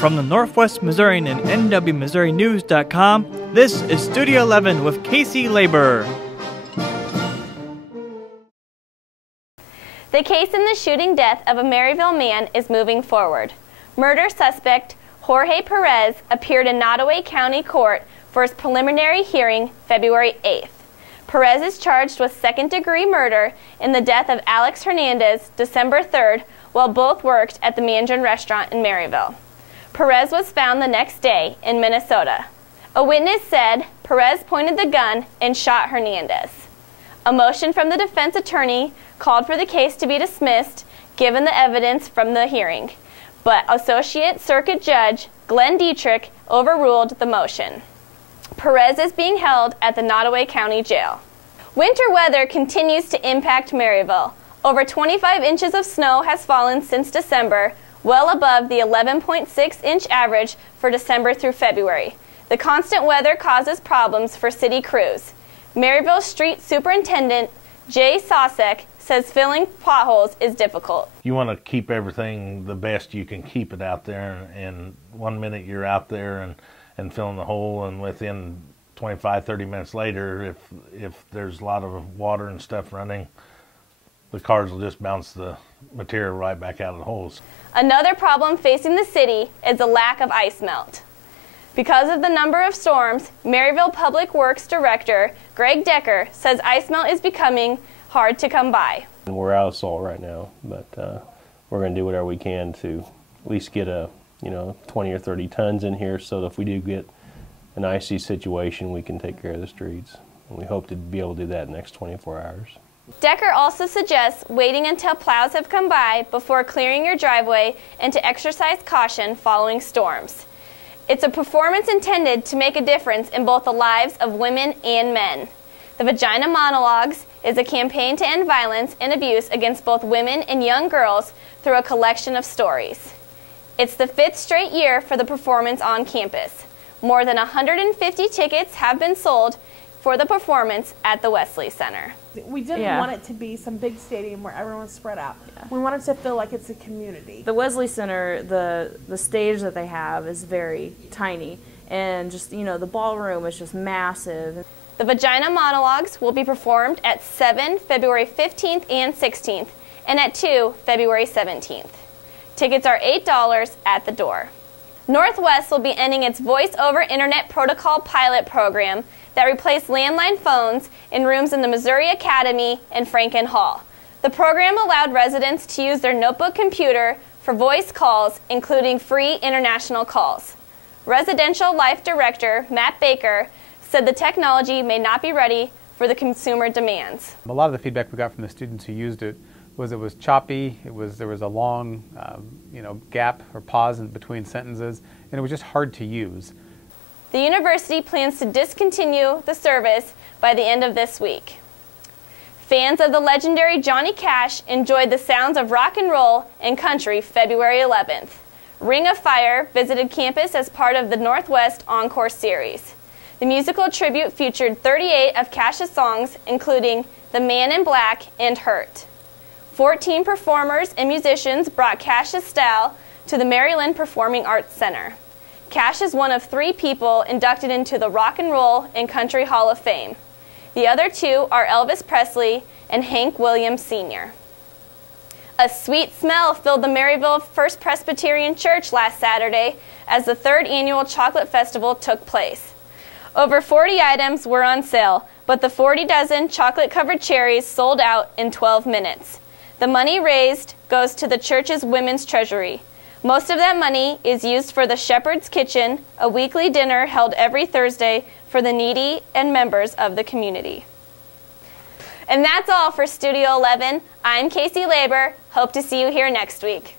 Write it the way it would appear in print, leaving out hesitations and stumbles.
From the Northwest Missourian and NWMissouriNews.com, this is Studio 11 with Casey Laborer. The case in the shooting death of a Maryville man is moving forward. Murder suspect Jorge Perez appeared in Nottoway County Court for his preliminary hearing February 8th. Perez is charged with second-degree murder in the death of Alex Hernandez December 3rd while both worked at the Mandarin restaurant in Maryville. Perez was found the next day in Minnesota. A witness said Perez pointed the gun and shot Hernandez. A motion from the defense attorney called for the case to be dismissed given the evidence from the hearing, but Associate Circuit Judge Glenn Dietrich overruled the motion. Perez is being held at the Nottoway County Jail. Winter weather continues to impact Maryville. Over 25 inches of snow has fallen since December, well above the 11.6-inch average for December through February. The constant weather causes problems for city crews. Maryville Street Superintendent Jay Sosek says filling potholes is difficult. You want to keep everything the best you can keep it out there, and 1 minute you're out there and filling the hole, and within 25-30 minutes later, if there's a lot of water and stuff running, the cars will just bounce the material right back out of the holes. Another problem facing the city is the lack of ice melt. Because of the number of storms, Maryville Public Works Director Greg Decker says ice melt is becoming hard to come by. We're out of salt right now, but we're going to do whatever we can to at least get 20 or 30 tons in here, so that if we do get an icy situation, we can take care of the streets. And we hope to be able to do that in the next 24 hours. Decker also suggests waiting until plows have come by before clearing your driveway and to exercise caution following storms. It's a performance intended to make a difference in both the lives of women and men. The Vagina Monologues is a campaign to end violence and abuse against both women and young girls through a collection of stories. It's the 5th straight year for the performance on campus. More than 150 tickets have been sold for the performance at the Wesley Center. We didn't want it to be some big stadium where everyone's spread out. We wanted to feel like it's a community. The Wesley Center, the stage that they have is very tiny, and just, the ballroom is just massive. The Vagina Monologues will be performed at 7 February 15th and 16th, and at 2 February 17th. Tickets are $8 at the door. Northwest will be ending its voice-over internet protocol pilot program that replaced landline phones in rooms in the Missouri Academy and Franken Hall. The program allowed residents to use their notebook computer for voice calls, including free international calls. Residential Life Director Matt Baker said the technology may not be ready for the consumer demands. A lot of the feedback we got from the students who used it was choppy, there was a long gap or pause in between sentences, and it was just hard to use. The university plans to discontinue the service by the end of this week. Fans of the legendary Johnny Cash enjoyed the sounds of rock and roll and country February 11th. Ring of Fire visited campus as part of the Northwest Encore series. The musical tribute featured 38 of Cash's songs, including The Man in Black and Hurt. 14 performers and musicians brought Cash's style to the Maryland Performing Arts Center. Cash is one of 3 people inducted into the Rock and Roll and Country Hall of Fame. The other 2 are Elvis Presley and Hank Williams Sr. A sweet smell filled the Maryville First Presbyterian Church last Saturday as the 3rd annual Chocolate Festival took place. Over 40 items were on sale, but the 40 dozen chocolate-covered cherries sold out in 12 minutes. The money raised goes to the church's women's treasury. Most of that money is used for the Shepherd's Kitchen, a weekly dinner held every Thursday for the needy and members of the community. And that's all for Studio 11. I'm Casey Laborer. Hope to see you here next week.